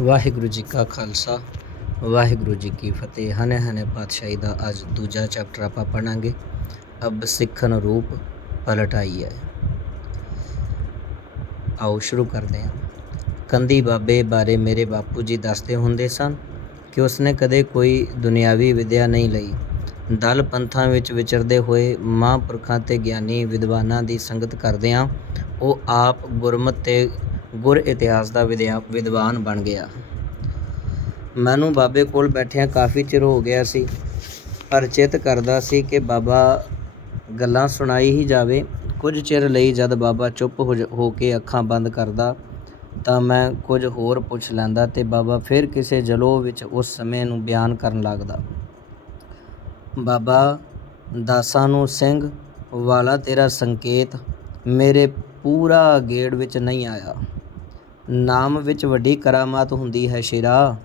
ਵਾਹਿਗੁਰੂ ਜੀ ਕਾ ਖਾਲਸਾ, ਵਾਹਿਗੁਰੂ ਜੀ ਕੀ ਫਤਿਹ। ਹਨੇ ਹਨੇ ਪਾਤਸ਼ਾਹੀ ਦਾ ਅੱਜ ਦੂਜਾ ਚੈਪਟਰ ਆਪਾਂ ਪੜਾਂਗੇ ਅਬ ਸਿੱਖਣ ਰੂਪ ਪਲਟਾਈ ਹੈ ਆਓ ਸ਼ੁਰੂ ਕਰਦੇ ਹਾਂ। ਕੰਦੀ ਬਾਬੇ ਬਾਰੇ ਮੇਰੇ ਬਾਪੂ ਜੀ ਦੱਸਦੇ ਹੁੰਦੇ ਸਨ ਕਿ ਉਸਨੇ ਕਦੇ ਕੋਈ ਦੁਨਿਆਵੀ ਵਿਦਿਆ ਨਹੀਂ ਲਈ। ਦਲ ਪੰਥਾਂ ਵਿੱਚ ਵਿਚਰਦੇ ਹੋਏ ਮਹਾਂਪੁਰਖਾਂ ਤੇ ਗਿਆਨੀ ਵਿਦਵਾਨਾਂ ਦੀ ਸੰਗਤ ਕਰਦਿਆਂ ਉਹ ਆਪ ਗੁਰਮਤਿ ਤੇ ਗੁਰ ਇਤਿਹਾਸ ਦਾ ਵਿਦਿਆ ਵਿਦਵਾਨ ਬਣ ਗਿਆ। ਮੈਨੂੰ ਬਾਬੇ ਕੋਲ ਬੈਠਿਆਂ ਕਾਫੀ ਚਿਰ ਹੋ ਗਿਆ ਸੀ। ਪਰ ਚਿੱਤ ਕਰਦਾ ਸੀ ਕਿ ਬਾਬਾ ਗੱਲਾਂ ਸੁਣਾਈ ਹੀ ਜਾਵੇ। ਕੁਝ ਚਿਰ ਲਈ ਜਦ ਬਾਬਾ ਚੁੱਪ ਹੋ ਜ- ਹੋ ਕੇ ਅੱਖਾਂ ਬੰਦ ਕਰਦਾ, ਤਾਂ ਮੈਂ ਕੁਝ ਹੋਰ ਪੁੱਛ ਲੈਂਦਾ ਤੇ ਬਾਬਾ ਫਿਰ ਕਿਸੇ ਜਲੋ ਵਿੱਚ ਉਸ ਸਮੇਂ ਨੂੰ ਬਿਆਨ ਕਰਨ ਲੱਗਦਾ। ਬਾਬਾ, ਦਾਸਾਂ ਨੂੰ, ਸਿੰਘ, ਵਾਲਾ ਤੇਰਾ ਸੰਕੇਤ ਮੇਰੇ ਪੂਰਾ ਗੇੜ ਵਿੱਚ ਨਹੀਂ ਆਇਆ। ਨਾਮ ਵਿੱਚ ਵੱਡੀ ਕਰਾਮਾਤ ਹੁੰਦੀ ਹੈ ਸ਼ੇਰਾ।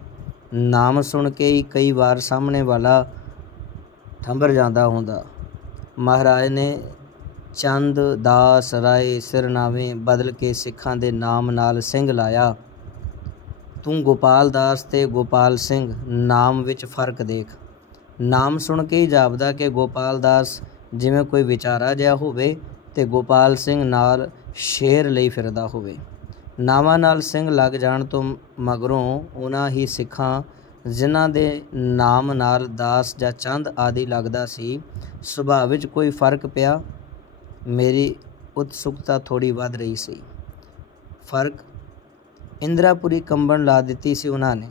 ਨਾਮ ਸੁਣ ਕੇ ਹੀ ਕਈ ਵਾਰ ਸਾਹਮਣੇ ਵਾਲਾ ਠੰਬਰ ਜਾਂਦਾ ਹੁੰਦਾ। ਮਹਾਰਾਜ ਨੇ ਚੰਦ, ਦਾਸ, ਰਾਏ ਸਿਰਨਾਵੇਂ ਬਦਲ ਕੇ ਸਿੱਖਾਂ ਦੇ ਨਾਮ ਨਾਲ ਸਿੰਘ ਲਾਇਆ। ਤੂੰ ਗੋਪਾਲ ਦਾਸ ਤੇ ਗੋਪਾਲ ਸਿੰਘ, ਨਾਮ ਵਿੱਚ ਫ਼ਰਕ ਦੇਖ। ਨਾਮ ਸੁਣ ਕੇ ਹੀ ਜਾਪਦਾ ਕਿ ਗੋਪਾਲ ਦਾਸ ਜਿਵੇਂ ਕੋਈ ਵਿਚਾਰਾ ਜਿਹਾ ਹੋਵੇ ਤੇ ਗੋਪਾਲ ਸਿੰਘ ਨਾਲ ਸ਼ੇਰ ਲਈ ਫਿਰਦਾ ਹੋਵੇ। ਨਾਵਾਂ ਨਾਲ ਸਿੰਘ ਲੱਗ ਜਾਣ ਤੋਂ ਮਗਰੋਂ ਉਹਨਾਂ ਹੀ ਸਿੱਖਾਂ, ਜਿਨ੍ਹਾਂ ਦੇ ਨਾਮ ਨਾਲ ਦਾਸ ਜਾਂ ਚੰਦ ਆਦਿ ਲੱਗਦਾ ਸੀ, ਸੁਭਾਅ ਵਿੱਚ ਕੋਈ ਫ਼ਰਕ ਪਿਆ? ਮੇਰੀ ਉਤਸੁਕਤਾ ਥੋੜੀ ਵੱਧ ਰਹੀ ਸੀ। ਫ਼ਰਕ? ਇੰਦਰਾਪੁਰੀ ਕੰਬਣ ਲਾ ਦਿੱਤੀ ਸੀ ਉਹਨਾਂ ਨੇ।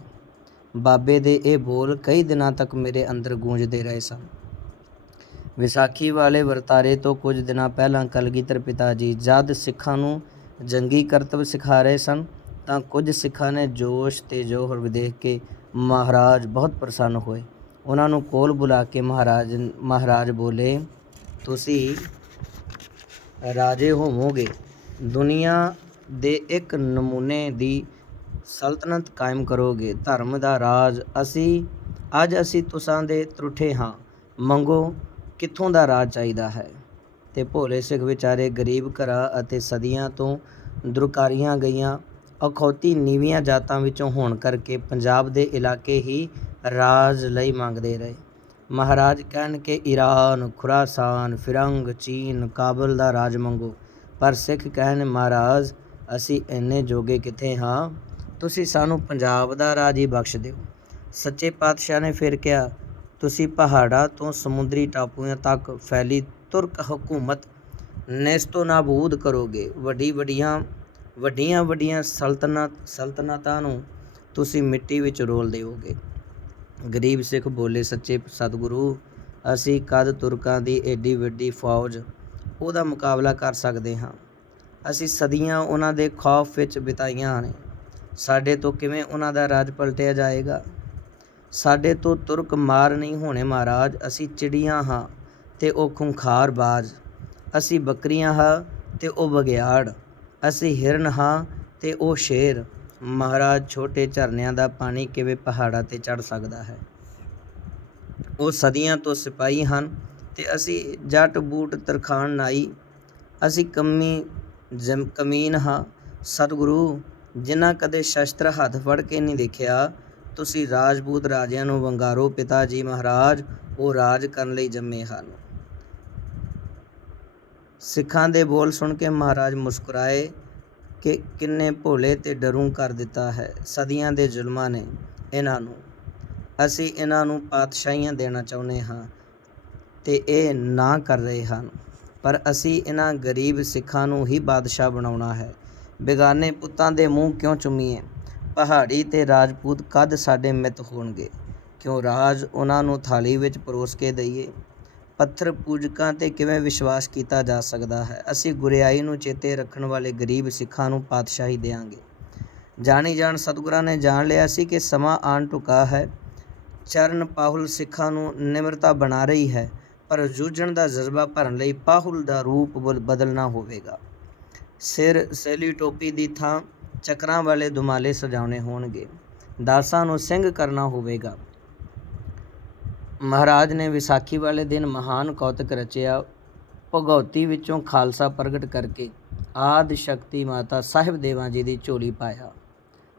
ਬਾਬੇ ਦੇ ਇਹ ਬੋਲ ਕਈ ਦਿਨਾਂ ਤੱਕ ਮੇਰੇ ਅੰਦਰ ਗੂੰਜਦੇ ਰਹੇ ਸਨ। ਵਿਸਾਖੀ ਵਾਲੇ ਵਰਤਾਰੇ ਤੋਂ ਕੁਝ ਦਿਨਾਂ ਪਹਿਲਾਂ ਕਲਗੀਧਰ ਪਿਤਾ ਜੀ ਜਦ ਸਿੱਖਾਂ ਨੂੰ ਜੰਗੀ ਕਰਤੱਵ ਸਿਖਾ ਰਹੇ ਸਨ, ਤਾਂ ਕੁਝ ਸਿੱਖਾਂ ਨੇ ਜੋਸ਼ ਤੇ ਜੋਹਰ ਦੇਖ ਕੇ ਮਹਾਰਾਜ ਬਹੁਤ ਪ੍ਰਸੰਨ ਹੋਏ। ਉਹਨਾਂ ਨੂੰ ਕੋਲ ਬੁਲਾ ਕੇ ਮਹਾਰਾਜ ਮਹਾਰਾਜ ਬੋਲੇ, ਤੁਸੀਂ ਰਾਜੇ ਹੋਵੋਗੇ। ਦੁਨੀਆ ਦੇ ਇੱਕ ਨਮੂਨੇ ਦੀ ਸਲਤਨਤ ਕਾਇਮ ਕਰੋਗੇ। ਧਰਮ ਦਾ ਰਾਜ ਅਸੀਂ, ਅੱਜ ਅਸੀਂ ਤੁਸਾਂ ਦੇ ਤਰੁੱਠੇ ਹਾਂ। ਮੰਗੋ, ਕਿੱਥੋਂ ਦਾ ਰਾਜ ਚਾਹੀਦਾ ਹੈ? ਤੇ ਭੋਲੇ ਸਿੱਖ ਵਿਚਾਰੇ ਗਰੀਬ ਘਰਾਂ ਅਤੇ ਸਦੀਆਂ ਤੋਂ ਦੁਰਕਾਰੀਆਂ ਗਈਆਂ। ਅਖੌਤੀ ਨੀਵੀਆਂ ਜਾਤਾਂ ਵਿੱਚੋਂ ਹੋਣ ਕਰਕੇ ਪੰਜਾਬ ਦੇ ਇਲਾਕੇ ਹੀ ਰਾਜ ਲਈ ਮੰਗਦੇ ਰਹੇ। ਮਹਾਰਾਜ ਕਹਿਣ ਕਿ ਈਰਾਨ ਖੁਰਾਸਾਨ, ਫਿਰੰਗ, ਚੀਨ, ਕਾਬਲ ਦਾ ਰਾਜ ਮੰਗੋ। ਪਰ ਸਿੱਖ ਕਹਿਣ, ਮਹਾਰਾਜ, ਅਸੀਂ ਇੰਨੇ ਜੋਗੇ ਕਿੱਥੇ ਹਾਂ? ਤੁਸੀਂ ਸਾਨੂੰ ਪੰਜਾਬ ਦਾ ਰਾਜ ਹੀ ਬਖਸ਼ ਦਿਓ। ਸੱਚੇ ਪਾਤਸ਼ਾਹ ਨੇ ਫਿਰ ਕਿਹਾ, ਤੁਸੀਂ ਪਹਾੜਾਂ ਤੋਂ ਸਮੁੰਦਰੀ ਟਾਪੂਆਂ ਤੱਕ ਫੈਲੀ ਤੁਰਕ ਹਕੂਮਤ ਨੇਸਤੋ ਨਾਬੂਦ ਕਰੋਗੇ। ਵੱਡੀ ਵੱਡੀਆਂ ਵੱਡੀਆਂ ਵੱਡੀਆਂ ਸਲਤਨਤ ਸਲਤਨਤਾਂ ਨੂੰ ਤੁਸੀਂ ਮਿੱਟੀ ਵਿੱਚ ਰੋਲ ਦੇਵੋਗੇ ਗਰੀਬ ਸਿੱਖ ਬੋਲੇ ਸੱਚੇ ਸਤਿਗੁਰੂ, ਅਸੀਂ ਕਦ ਤੁਰਕਾਂ ਦੀ ਏਡੀ ਵੱਡੀ ਫੌਜ ਉਹਦਾ ਮੁਕਾਬਲਾ ਕਰ ਸਕਦੇ ਹਾਂ? ਅਸੀਂ ਸਦੀਆਂ ਉਹਨਾਂ ਦੇ ਖੌਫ ਵਿੱਚ ਬਿਤਾਈਆਂ ਨੇ। ਸਾਡੇ ਤੋਂ ਕਿਵੇਂ ਉਹਨਾਂ ਦਾ ਰਾਜ ਪਲਟਿਆ ਜਾਏਗਾ? ਸਾਡੇ ਤੋਂ ਤੁਰਕ ਮਾਰ ਨਹੀਂ ਹੋਣੇ ਮਹਾਰਾਜ, ਅਸੀਂ ਚਿੜੀਆਂ ਹਾਂ। ਤੇ ਉਹ ਖੁੰਖਾਰ ਬਾਜ਼। ਅਸੀਂ ਬੱਕਰੀਆਂ ਹਾਂ ਤੇ ਉਹ ਬਗਿਆੜ ਅਸੀਂ ਹਿਰਨ ਹਾਂ ਤੇ ਉਹ ਸ਼ੇਰ। ਮਹਾਰਾਜ ਛੋਟੇ ਝਰਨਿਆਂ ਦਾ ਪਾਣੀ ਕਿਵੇਂ ਪਹਾੜਾਂ ਤੇ ਚੜ ਸਕਦਾ ਹੈ? ਉਹ ਸਦੀਆਂ ਤੋਂ ਸਿਪਾਹੀ ਹਨ ਤੇ ਅਸੀਂ ਜੱਟ ਬੂਟ ਤਰਖਾਣ ਨਾਈ। ਅਸੀਂ ਕੰਮੀ ਜਮ ਕਮੀਨ ਹਾਂ। ਸਤਿਗੁਰੂ, ਜਿਨ੍ਹਾਂ ਕਦੇ ਸ਼ਸਤਰ ਹੱਥ ਫੜ ਕੇ ਨਹੀਂ ਦੇਖਿਆ, ਤੁਸੀਂ ਰਾਜਪੂਤ ਰਾਜਿਆਂ ਨੂੰ ਵੰਗਾਰੋ ਪਿਤਾ ਜੀ ਮਹਾਰਾਜ, ਉਹ ਰਾਜ ਕਰਨ ਲਈ ਜੰਮੇ ਹਨ। ਸਿੱਖਾਂ ਦੇ ਬੋਲ ਸੁਣ ਕੇ ਮਹਾਰਾਜ ਮੁਸਕਰਾਏ ਕਿ ਕਿੰਨੇ ਭੋਲੇ ਤੇ ਡਰੂ ਕਰ ਦਿੱਤਾ ਹੈ, ਸਦੀਆਂ ਦੇ ਜ਼ੁਲਮਾਂ ਨੇ ਇਹਨਾਂ ਨੂੰ। ਅਸੀਂ ਇਹਨਾਂ ਨੂੰ ਪਾਤਸ਼ਾਹੀਆਂ ਦੇਣਾ ਚਾਹੁੰਦੇ ਹਾਂ ਤੇ ਇਹ ਨਾ ਕਰ ਰਹੇ ਹਨ। ਪਰ ਅਸੀਂ ਇਹਨਾਂ ਗਰੀਬ ਸਿੱਖਾਂ ਨੂੰ ਹੀ ਬਾਦਸ਼ਾਹ ਬਣਾਉਣਾ ਹੈ। ਬੇਗਾਨੇ ਪੁੱਤਾਂ ਦੇ ਮੂੰਹ ਕਿਉਂ ਚੁੰਮੀਏ? ਪਹਾੜੀ ਤੇ ਰਾਜਪੂਤ ਕਦ ਸਾਡੇ ਮਿੱਤ ਹੋਣਗੇ? ਕਿਉਂ ਰਾਜ ਉਹਨਾਂ ਨੂੰ ਥਾਲੀ ਵਿੱਚ ਪਰੋਸ ਕੇ ਦਈਏ? ਪੱਥਰ ਪੂਜਕਾਂ ਤੇ ਕਿਵੇਂ ਵਿਸ਼ਵਾਸ ਕੀਤਾ ਜਾ ਸਕਦਾ ਹੈ? ਅਸੀਂ ਗੁਰਿਆਈ ਨੂੰ ਚੇਤੇ ਰੱਖਣ ਵਾਲੇ ਗਰੀਬ ਸਿੱਖਾਂ ਨੂੰ ਪਾਤਸ਼ਾਹੀ ਦੇਵਾਂਗੇ ਜਾਣੀ ਜਾਣ ਸਤਿਗੁਰਾਂ ਨੇ ਜਾਣ ਲਿਆ ਸੀ ਕਿ ਸਮਾਂ ਆਣ ਟੁਕਾ ਹੈ। ਚਰਨ ਪਾਹੁਲ ਸਿੱਖਾਂ ਨੂੰ ਨਿਮਰਤਾ ਬਣਾ ਰਹੀ ਹੈ, ਪਰ ਜੂਝਣ ਦਾ ਜਜ਼ਬਾ ਭਰਨ ਲਈ ਪਾਹੁਲ ਦਾ ਰੂਪ ਬਲ- ਬਦਲਣਾ ਹੋਵੇਗਾ। ਸਿਰ ਸੈਲੀ ਟੋਪੀ ਦੀ ਥਾਂ ਚੱਕਰਾਂ ਵਾਲੇ ਦੁਮਾਲੇ ਸਜਾਉਣੇ ਹੋਣਗੇ। ਦਾਸਾਂ ਨੂੰ ਸਿੰਘ ਕਰਨਾ ਹੋਵੇਗਾ। ਮਹਾਰਾਜ ਨੇ ਵਿਸਾਖੀ ਵਾਲੇ ਦਿਨ ਮਹਾਨ ਕੌਤਕ ਰਚਿਆ, ਭਗਉਤੀ ਵਿੱਚੋਂ ਖਾਲਸਾ ਪ੍ਰਗਟ ਕਰਕੇ ਆਦ ਸ਼ਕਤੀ ਮਾਤਾ ਸਾਹਿਬ ਦੇਵਾਂ ਜੀ ਦੀ ਝੋਲੀ ਪਾਇਆ।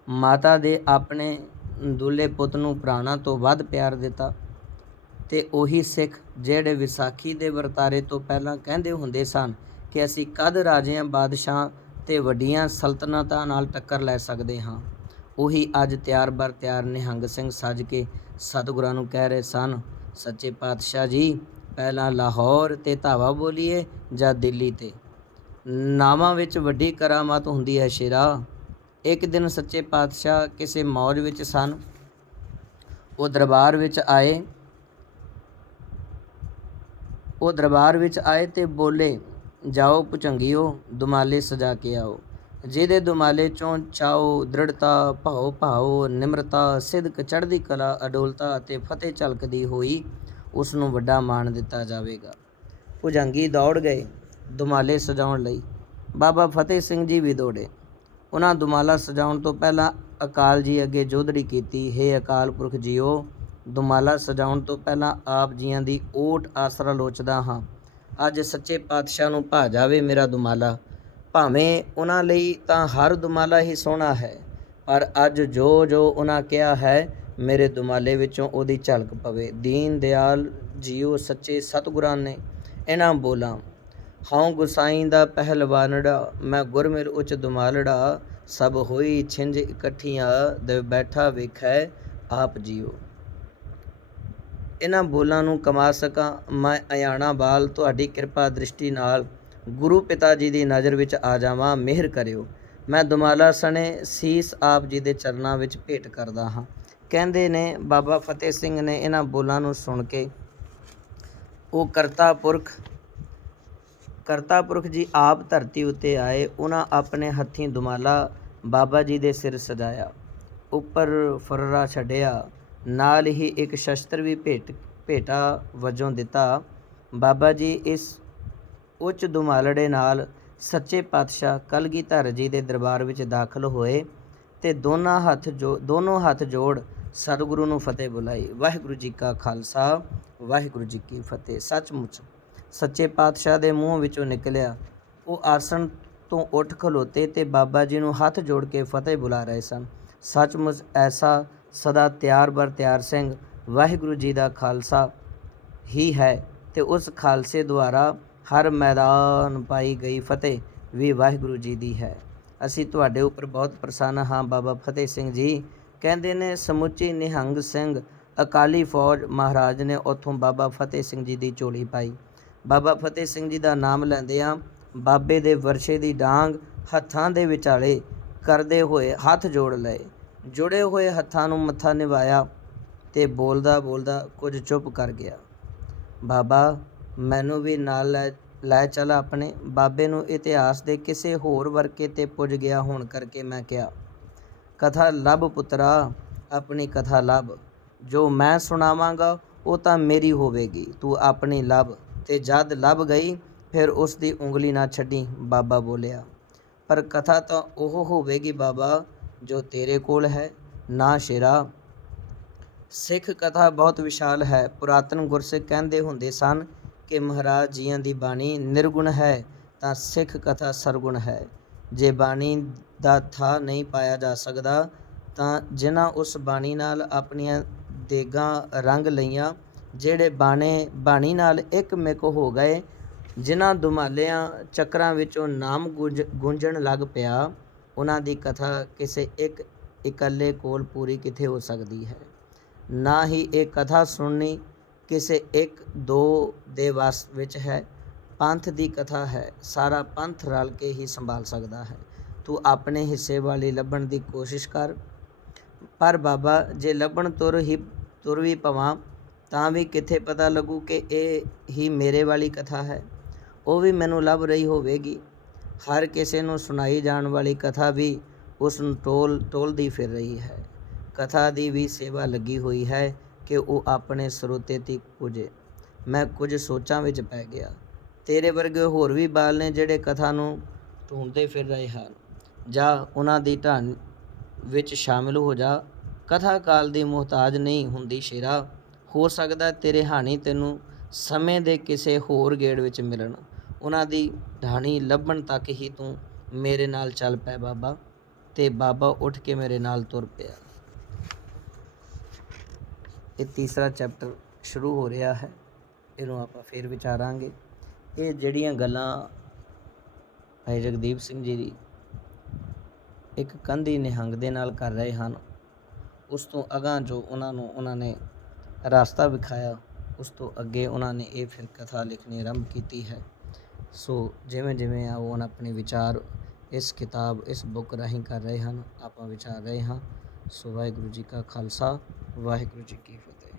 ਮਾਤਾ ਦੇ ਆਪਣੇ ਦੁੱਲੇ ਪੁੱਤ ਨੂੰ ਪ੍ਰਾਣਾਂ ਤੋਂ ਵੱਧ ਪਿਆਰ ਦਿੱਤਾ ਤੇ ਉਹੀ ਸਿੱਖ ਜਿਹੜੇ ਵਿਸਾਖੀ ਦੇ ਵਰਤਾਰੇ ਤੋਂ ਪਹਿਲਾਂ ਕਹਿੰਦੇ ਹੁੰਦੇ ਸਨ ਕਿ ਅਸੀਂ ਕਦ ਰਾਜਿਆਂ, ਬਾਦਸ਼ਾਹ ਤੇ ਵੱਡੀਆਂ ਸਲਤਨਤਾਂ ਨਾਲ ਟੱਕਰ ਲੈ ਸਕਦੇ ਹਾਂ। ਉਹੀ ਅੱਜ ਤਿਆਰ ਬਰ ਤਿਆਰ ਨਿਹੰਗ ਸਿੰਘ ਸੱਜ ਕੇ ਸਤਿਗੁਰਾਂ ਨੂੰ ਕਹਿ ਰਹੇ ਸਨ, ਸੱਚੇ ਪਾਤਸ਼ਾਹ ਜੀ, ਪਹਿਲਾਂ ਲਾਹੌਰ ਤੇ ਧਾਵਾ ਬੋਲੀਏ ਜਾਂ ਦਿੱਲੀ ਤੇ? ਨਾਵਾਂ ਵਿੱਚ ਵੱਡੀ ਕਰਾਮਾਤ ਹੁੰਦੀ ਹੈ ਸ਼ੇਰਾ। ਇੱਕ ਦਿਨ ਸੱਚੇ ਪਾਤਸ਼ਾਹ ਕਿਸੇ ਮੌਜ ਵਿੱਚ ਸਨ। ਉਹ ਦਰਬਾਰ ਵਿੱਚ ਆਏ। ਉਹ ਦਰਬਾਰ ਵਿੱਚ ਆਏ ਤੇ ਬੋਲੇ, ਜਾਓ ਭੁਜੰਗਿਓ ਦੁਮਾਲੇ ਸਜਾ ਕੇ ਆਓ। ਜਿਹਦੇ ਦੁਮਾਲੇ ਚੋਂ ਚਾਓ, ਦ੍ਰਿੜਤਾ ਭਾਉ ਭਾਉ ਨਿਮਰਤਾ, ਸਿਦਕ, ਚੜ੍ਹਦੀ ਕਲਾ, ਅਡੋਲਤਾ ਅਤੇ ਫਤਿਹ ਝਲਕਦੀ ਹੋਈ ਉਸ ਨੂੰ ਵੱਡਾ ਮਾਣ ਦਿੱਤਾ ਜਾਵੇਗਾ। ਭੁਜੰਗੀ ਦੌੜ ਗਏ ਦੁਮਾਲੇ ਸਜਾਉਣ ਲਈ। ਬਾਬਾ ਫਤਿਹ ਸਿੰਘ ਜੀ ਵੀ ਦੌੜੇ। ਉਹਨਾਂ ਦੁਮਾਲਾ ਸਜਾਉਣ ਤੋਂ ਪਹਿਲਾਂ ਅਕਾਲ ਜੀ ਅੱਗੇ ਜੋਧੜੀ ਕੀਤੀ, ਹੈ ਅਕਾਲ ਪੁਰਖ ਜੀਓ, ਦੁਮਾਲਾ ਸਜਾਉਣ ਤੋਂ ਪਹਿਲਾਂ ਆਪ ਜੀਆਂ ਦੀ ਓਟ ਆਸਰਾ ਲੋਚਦਾ ਹਾਂ। ਅੱਜ ਸੱਚੇ ਪਾਤਸ਼ਾਹ ਨੂੰ ਭਾ ਜਾਵੇ ਮੇਰਾ ਦੁਮਾਲਾ। ਭਾਵੇਂ ਉਹਨਾਂ ਲਈ ਤਾਂ ਹਰ ਦੁਮਾਲਾ ਹੀ ਸੋਹਣਾ ਹੈ, ਪਰ ਅੱਜ ਜੋ ਜੋ ਉਹਨਾਂ ਕਿਹਾ ਹੈ, ਮੇਰੇ ਦੁਮਾਲੇ ਵਿੱਚੋਂ ਉਹਦੀ ਝਲਕ ਪਵੇ। ਦੀਨ ਦਿਆਲ ਜੀਓ ਸੱਚੇ ਸਤਿਗੁਰਾਂ ਨੇ, ਇਹਨਾਂ ਬੋਲਾਂ, ਹਉ ਗੁਸਾਈ ਦਾ ਪਹਿਲਵਾਨੜਾ, ਮੈਂ ਗੁਰਮਿਰ ਉੱਚ ਦੁਮਾਲੜਾ, ਸਭ ਹੋਈ ਛਿੰਝ ਇਕੱਠੀਆਂ ਦੇ ਬੈਠਾ ਵੇਖੈ ਆਪ ਜੀਓ। ਇਹਨਾਂ ਬੋਲਾਂ ਨੂੰ ਕਮਾ ਸਕਾਂ, ਮੈਂ ਅਯਾਣਾ ਬਾਲ, ਤੁਹਾਡੀ ਕਿਰਪਾ ਦ੍ਰਿਸ਼ਟੀ ਨਾਲ ਗੁਰੂ ਪਿਤਾ ਜੀ ਦੀ ਨਜ਼ਰ ਵਿੱਚ ਆ ਜਾਵਾਂ, ਮਿਹਰ ਕਰਿਓ। ਮੈਂ ਦੁਮਾਲਾ ਸਣੇ ਸੀਸ ਆਪ ਜੀ ਦੇ ਚਰਨਾਂ ਵਿੱਚ ਭੇਟ ਕਰਦਾ ਹਾਂ। ਕਹਿੰਦੇ ਨੇ, ਬਾਬਾ ਫਤਿਹ ਸਿੰਘ ਨੇ ਇਹਨਾਂ ਬੋਲਾਂ ਨੂੰ ਸੁਣ ਕੇ, ਉਹ ਕਰਤਾ ਪੁਰਖ ਕਰਤਾ ਪੁਰਖ ਜੀ ਆਪ ਧਰਤੀ ਉੱਤੇ ਆਏ, ਉਹਨਾਂ ਆਪਣੇ ਹੱਥੀਂ ਦੁਮਾਲਾ ਬਾਬਾ ਜੀ ਦੇ ਸਿਰ ਸਜਾਇਆ। ਉੱਪਰ ਫਰਰਾ ਛੱਡਿਆ, ਨਾਲ ਹੀ ਇੱਕ ਸ਼ਸਤਰ ਵੀ ਭੇਟ, ਭੇਟਾ ਵਜੋਂ ਦਿੱਤਾ। ਬਾਬਾ ਜੀ ਇਸ ਉੱਚ ਦੁਮਾਲੜੇ ਨਾਲ ਸੱਚੇ ਪਾਤਸ਼ਾਹ ਕਲਗੀਧਰ ਜੀ ਦੇ ਦਰਬਾਰ ਵਿੱਚ ਦਾਖਲ ਹੋਏ ਤੇ ਦੋਨਾਂ ਹੱਥ ਜੋ, ਦੋਨੋਂ ਹੱਥ ਜੋੜ ਸਤਿਗੁਰੂ ਨੂੰ ਫਤਿਹ ਬੁਲਾਈ। ਵਾਹਿਗੁਰੂ ਜੀ ਕਾ ਖਾਲਸਾ, ਵਾਹਿਗੁਰੂ ਜੀ ਕੀ ਫਤਿਹ। ਸੱਚਮੁੱਚ ਸੱਚੇ ਪਾਤਸ਼ਾਹ ਦੇ ਮੂੰਹ ਵਿੱਚੋਂ ਨਿਕਲਿਆ। ਉਹ ਆਸਣ ਤੋਂ ਉੱਠ ਖਲੋਤੇ ਤੇ ਬਾਬਾ ਜੀ ਨੂੰ ਹੱਥ ਜੋੜ ਕੇ ਫਤਿਹ ਬੁਲਾ ਰਹੇ ਸਨ। ਸੱਚਮੁੱਚ ਐਸਾ ਸਦਾ ਤਿਆਰ ਬਰ ਤਿਆਰ ਸਿੰਘ ਵਾਹਿਗੁਰੂ ਜੀ ਦਾ ਖਾਲਸਾ ਹੀ ਹੈ ਤੇ ਉਸ ਖਾਲਸੇ ਦੁਆਰਾ ਹਰ ਮੈਦਾਨ ਪਾਈ ਗਈ ਫਤਿਹ ਵੀ ਵਾਹਿਗੁਰੂ ਜੀ ਦੀ ਹੈ। ਅਸੀਂ ਤੁਹਾਡੇ ਉੱਪਰ ਬਹੁਤ ਪ੍ਰਸੰਨ ਹਾਂ ਬਾਬਾ ਫਤਿਹ ਸਿੰਘ ਜੀ। ਕਹਿੰਦੇ ਨੇ, ਸਮੁੱਚੀ ਨਿਹੰਗ ਸਿੰਘ ਅਕਾਲੀ ਫੌਜ ਮਹਾਰਾਜ ਨੇ ਉੱਥੋਂ ਬਾਬਾ ਫਤਿਹ ਸਿੰਘ ਜੀ ਦੀ ਝੋਲੀ ਪਾਈ। ਬਾਬਾ ਫਤਿਹ ਸਿੰਘ ਜੀ ਦਾ ਨਾਮ ਲੈਂਦਿਆਂ ਬਾਬੇ ਦੇ ਵਰਸ਼ੇ ਦੀ ਡਾਂਗ ਹੱਥਾਂ ਦੇ ਵਿਚਾਲੇ ਕਰਦੇ ਹੋਏ ਹੱਥ ਜੋੜ ਲਏ। ਜੁੜੇ ਹੋਏ ਹੱਥਾਂ ਨੂੰ ਮੱਥਾ ਨਿਵਾਇਆ ਤੇ ਬੋਲਦਾ ਬੋਲਦਾ ਕੁਝ ਚੁੱਪ ਕਰ ਗਿਆ। ਬਾਬਾ ਮੈਨੂੰ ਵੀ ਨਾਲ ਲੈ ਲੈ ਚੱਲ ਆਪਣੇ। ਬਾਬੇ ਨੂੰ ਇਤਿਹਾਸ ਦੇ ਕਿਸੇ ਹੋਰ ਵਰਕੇ ਤੇ ਪੁੱਜ ਗਿਆ ਹੋਣ ਕਰਕੇ ਮੈਂ ਕਿਹਾ, ਕਥਾ ਲੱਭ ਪੁੱਤਰਾ, ਆਪਣੀ ਕਥਾ ਲੱਭ। ਜੋ ਮੈਂ ਸੁਣਾਵਾਂਗਾ, ਉਹ ਤਾਂ ਮੇਰੀ ਹੋਵੇਗੀ। ਤੂੰ ਆਪਣੀ ਲੱਭ ਤੇ ਜਦ ਲੱਭ ਗਈ, ਫਿਰ ਉਸ ਦੀ ਉਂਗਲੀ ਨਾ ਛੱਡੀ। ਬਾਬਾ ਬੋਲਿਆ, ਪਰ ਕਥਾ ਤਾਂ ਉਹ ਹੋਵੇਗੀ ਬਾਬਾ, ਜੋ ਤੇਰੇ ਕੋਲ ਹੈ, ਨਾ ਸ਼ੇਰਾ। ਸਿੱਖ ਕਥਾ ਬਹੁਤ ਵਿਸ਼ਾਲ ਹੈ। ਪੁਰਾਤਨ ਗੁਰਸਿੱਖ ਕਹਿੰਦੇ ਹੁੰਦੇ ਸਨ ਕਿ ਮਹਾਰਾਜ ਜੀਆਂ ਦੀ ਬਾਣੀ ਨਿਰਗੁਣ ਹੈ, ਤਾਂ ਸਿੱਖ ਕਥਾ ਸਰਗੁਣ ਹੈ। ਜੇ ਬਾਣੀ ਦਾ ਥਾ ਨਹੀਂ ਪਾਇਆ ਜਾ ਸਕਦਾ, ਤਾਂ ਜਿਨ੍ਹਾਂ ਉਸ ਬਾਣੀ ਨਾਲ ਆਪਣੀਆਂ ਦੇਗਾਂ ਰੰਗ ਲਈਆਂ, ਜਿਹੜੇ ਬਾਣੇ, ਬਾਣੀ ਨਾਲ ਇੱਕ ਮਿਕ ਹੋ ਗਏ, ਜਿਨ੍ਹਾਂ ਦੁਮਾਲਿਆਂ ਚੱਕਰਾਂ ਵਿੱਚੋਂ ਨਾਮ ਗੂੰਜ, ਗੂੰਜਣ ਲੱਗ ਪਿਆ, ਉਹਨਾਂ ਦੀ ਕਥਾ ਕਿਸੇ ਇੱਕ ਇਕੱਲੇ ਕੋਲ ਪੂਰੀ ਕਿੱਥੇ ਹੋ ਸਕਦੀ ਹੈ? ਨਾ ਹੀ ਇਹ ਕਥਾ ਸੁਣਨੀ ਕਿਸੇ ਇੱਕ, ਦੋ ਦੇ ਵਸ ਵਿੱਚ ਹੈ। ਪੰਥ ਦੀ ਕਥਾ ਹੈ। ਸਾਰਾ ਪੰਥ ਰਲ ਕੇ ਹੀ ਸੰਭਾਲ ਸਕਦਾ ਹੈ। ਤੂੰ ਆਪਣੇ ਹਿੱਸੇ ਵਾਲੀ ਲੱਭਣ ਦੀ ਕੋਸ਼ਿਸ਼ ਕਰ। ਪਰ ਬਾਬਾ, ਜੇ ਲੱਭਣ ਤੁਰ ਹੀ, ਤੁਰ ਵੀ ਪਵਾਂ, ਤਾਂ ਵੀ ਕਿੱਥੇ ਪਤਾ ਲੱਗੂ ਕਿ ਇਹ ਹੀ ਮੇਰੇ ਵਾਲੀ ਕਥਾ ਹੈ। ਉਹ ਵੀ ਮੈਨੂੰ ਲੱਭ ਰਹੀ ਹੋਵੇਗੀ। ਹਰ ਕਿਸੇ ਨੂੰ ਸੁਣਾਈ ਜਾਣ ਵਾਲੀ ਕਥਾ ਵੀ ਉਸ ਨੂੰ ਟੋਲ, ਟੋਲਦੀ ਫਿਰ ਰਹੀ ਹੈ। ਕਥਾ ਦੀ ਵੀ ਸੇਵਾ ਲੱਗੀ ਹੋਈ ਹੈ। ਕਿ ਉਹ ਆਪਣੇ ਸਰੋਤੇ ਤੱਕ ਪੁੱਜੇ ਮੈਂ ਕੁਝ ਸੋਚਾਂ ਵਿੱਚ ਪੈ ਗਿਆ। ਤੇਰੇ ਵਰਗੇ ਹੋਰ ਵੀ ਬਾਲ ਨੇ ਜਿਹੜੇ ਕਥਾ ਨੂੰ ਢੂੰਡਦੇ ਫਿਰ ਰਹੇ ਹਨ। ਜਾਂ ਉਹਨਾਂ ਦੀ ਢਾਣ ਵਿੱਚ ਸ਼ਾਮਿਲ ਹੋ ਜਾ। ਕਥਾ ਕਾਲ ਦੀ ਮੁਹਤਾਜ ਨਹੀਂ ਹੁੰਦੀ ਸ਼ੇਰਾ। ਹੋ ਸਕਦਾ ਤੇਰੇ ਹਾਣੀ ਤੈਨੂੰ ਸਮੇਂ ਦੇ ਕਿਸੇ ਹੋਰ ਗੇੜ ਵਿੱਚ ਮਿਲਣ। ਉਹਨਾਂ ਦੀ ਢਾਣੀ ਲੱਭਣ ਤੱਕ ਹੀ ਤੂੰ ਮੇਰੇ ਨਾਲ ਚੱਲ ਪੈ ਬਾਬਾ। ਤੇ ਬਾਬਾ ਉੱਠ ਕੇ ਮੇਰੇ ਨਾਲ ਤੁਰ ਪਿਆ। ਇਹ ਤੀਸਰਾ ਚੈਪਟਰ ਸ਼ੁਰੂ ਹੋ ਰਿਹਾ ਹੈ। ਇਹਨੂੰ ਆਪਾਂ ਫੇਰ ਵਿਚਾਰਾਂਗੇ। ਇਹ ਜਿਹੜੀਆਂ ਗੱਲਾਂ ਭਾਈ ਜਗਦੀਪ ਸਿੰਘ ਜੀ ਦੀ ਇੱਕ ਕੰਧੀ ਨਿਹੰਗ ਦੇ ਨਾਲ ਕਰ ਰਹੇ ਹਨ, ਉਸ ਤੋਂ ਅਗਾਂਹ ਜੋ ਉਹਨਾਂ ਨੂੰ ਉਹਨਾਂ ਨੇ ਰਸਤਾ ਵਿਖਾਇਆ, ਉਸ ਤੋਂ ਅੱਗੇ ਉਹਨਾਂ ਨੇ ਇਹ ਫਿਰ ਕਥਾ ਲਿਖਣੀ ਆਰੰਭ ਕੀਤੀ ਹੈ। ਸੋ ਜਿਵੇਂ ਜਿਵੇਂ ਆ ਉਹ ਆਪਣੇ ਵਿਚਾਰ ਇਸ ਕਿਤਾਬ, ਇਸ ਬੁੱਕ ਰਾਹੀਂ ਕਰ ਰਹੇ ਹਨ, ਆਪਾਂ ਵਿਚਾਰ ਰਹੇ ਹਾਂ। ਸੋ ਵਾਹਿਗੁਰੂ ਜੀ ਕਾ ਖਾਲਸਾ। ਵਾਹਿਗੁਰੂ ਜੀ ਕੀ ਫਤਿਹ।